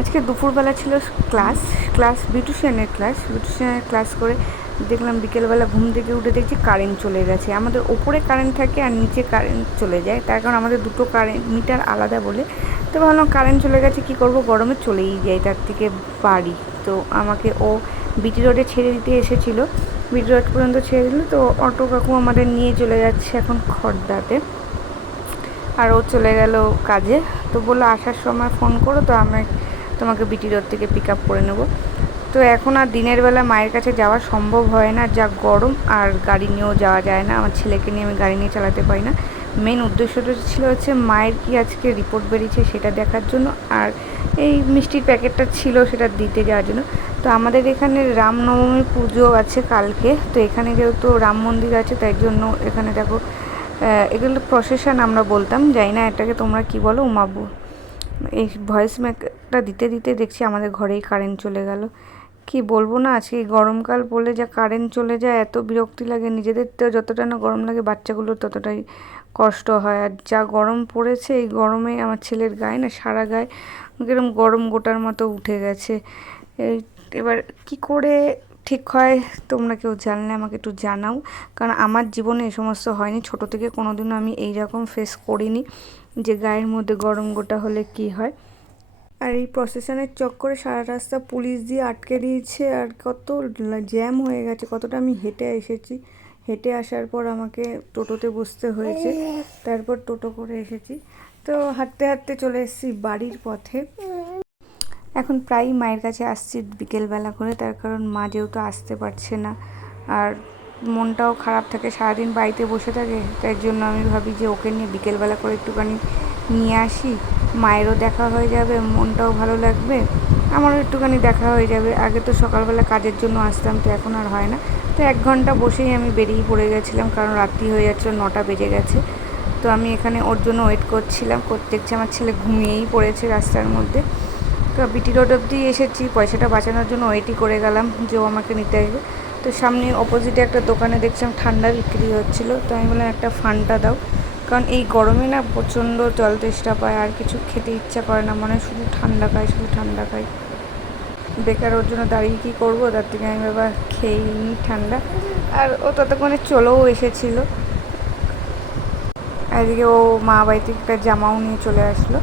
আজকে দুপুরবেলা ছিল ক্লাস বিউটিশিয়ানের ক্লাস করে দেখলাম বিকেলবেলা ঘুম থেকে উঠে দেখছি কারেন্ট চলে গেছে। আমাদের ওপরে কারেন্ট থাকে আর নিচে কারেন্ট চলে যায়, তার কারণ আমাদের দুটো কারেন্ট মিটার আলাদা বলে। তো ভাবলাম কারেন্ট চলে গেছে, কি করব, গরমে চলেই যাই, তার থেকে বাড়ি। তো আমাকে ও বিটি রোডে ছেড়ে দিতে এসেছিলো, বিটি রোড পর্যন্ত ছেড়ে দিল। তো অটো কাকু আমাদের নিয়ে চলে যাচ্ছে এখন খড়দাতে, আর ও চলে গেল কাজে। তো বললো আসার সময় ফোন করো, তো আমি তোমাকে বিটি রোড থেকে পিক আপ করে নেবো। তো এখন আর দিনের বেলা মায়ের কাছে যাওয়া সম্ভব হয় না, যা গরম, আর গাড়ি নিয়েও যাওয়া যায় না। আমার ছেলেকে নিয়ে আমি গাড়ি নিয়ে চালাতে পারি না। মেন উদ্দেশ্যটা ছিল হচ্ছে মায়ের কি আজকে রিপোর্ট বেরিয়েছে সেটা দেখার জন্য, আর এই মিষ্টির প্যাকেটটা ছিল সেটা দিতে যাওয়ার জন্য। তো আমাদের এখানে রামনবমী পুজো আছে কালকে, তো এখানে যেহেতু রাম মন্দির আছে তাই জন্য এখানে দেখো এগুলো প্রসেশন আমরা বলতাম, জানি না এটাকে তোমরা কি বলো। উমাবু এই ভয়েস ম্যাকটা দিতে দিতে দেখছি আমাদের ঘরেই কারেন্ট চলে গেল। কি বলবো না, আজকে গরমকাল বলে যা কারেন্ট চলে যায় এত বিরক্তি লাগে। নিজেদের তো যতটা না গরম লাগে বাচ্চাগুলোর ততটাই কষ্ট হয়। আর যা গরম পড়েছে এই গরমে আমার ছেলের গায়ে না, সারা গায়ে কিরকম গরম গোটার মতো উঠে গেছে। এবার কি করে ঠিক হয় তোমরা কেউ জানলে আমাকে একটু জানাও, কারণ আমার জীবনে এই সমস্ত হয়নি, ছোট থেকে কোনোদিনও আমি এই রকম ফেস করিনি যে গায়ের মধ্যে গরম গোটা হলে কি হয়। আর এই প্রসেশনের চক্করে সারা রাস্তা পুলিশ দিয়ে আটকে দিয়েছে, আর কত জ্যাম হয়ে গেছে, কতটা আমি হেঁটে এসেছি। হেঁটে আসার পর আমাকে টোটোতে বসতে হয়েছে, তারপর টোটো করে এসেছি। তো হাঁটতে হাঁটতে চলে এসেছি বাড়ির পথে। এখন প্রায়ই মায়ের কাছে আসছি বিকেলবেলা করে, তার কারণ মা যেহেতু আসতে পারছে না, আর মনটাও খারাপ থাকে, সারাদিন বাড়িতে বসে থাকে। তাই জন্য আমি ভাবি যে ওকে নিয়ে বিকেলবেলা করে একটুখানি নিয়ে আসি, মায়েরও দেখা হয়ে যাবে, মনটাও ভালো লাগবে, আমারও একটুখানি দেখা হয়ে যাবে। আগে তো সকালবেলা কাজের জন্য আসতাম, তো এখন আর হয় না। তো 1 ঘন্টা বসেই আমি বেরিয়ে পড়ে গেছিলাম, কারণ রাত্রি হয়ে যাচ্ছিলো, 9টা বেজে গেছে। তো আমি এখানে ওর জন্য ওয়েট করছিলাম, দেখছি আমার ছেলে ঘুমিয়েই পড়েছে রাস্তার মধ্যে। তো বিটি রোড অবধি এসেছি, পয়সাটা বাঁচানোর জন্য ওয়েটই করে গেলাম যে ও আমাকে নিতে আসবে। তো সামনে অপোজিটে একটা দোকানে দেখছিলাম ঠান্ডা বিক্রি হচ্ছিলো, তো আমি বললাম একটা ফান্টা দাও, কারণ এই গরমে না প্রচণ্ড জল তেষ্টা পায়, আর কিছু খেতে ইচ্ছা করে না, মানে শুধু ঠান্ডা খাই, শুধু ঠান্ডা খাই। বেকার ওর জন্য দাঁড়িয়ে কী করবো, তার থেকে আমি এবার খেয়েই নিই ঠান্ডা। আর ও ততক্ষণে চলেও এসেছিলো। এদিকে ও মা বাড়ি থেকে একটা জামাও নিয়ে চলে আসলো।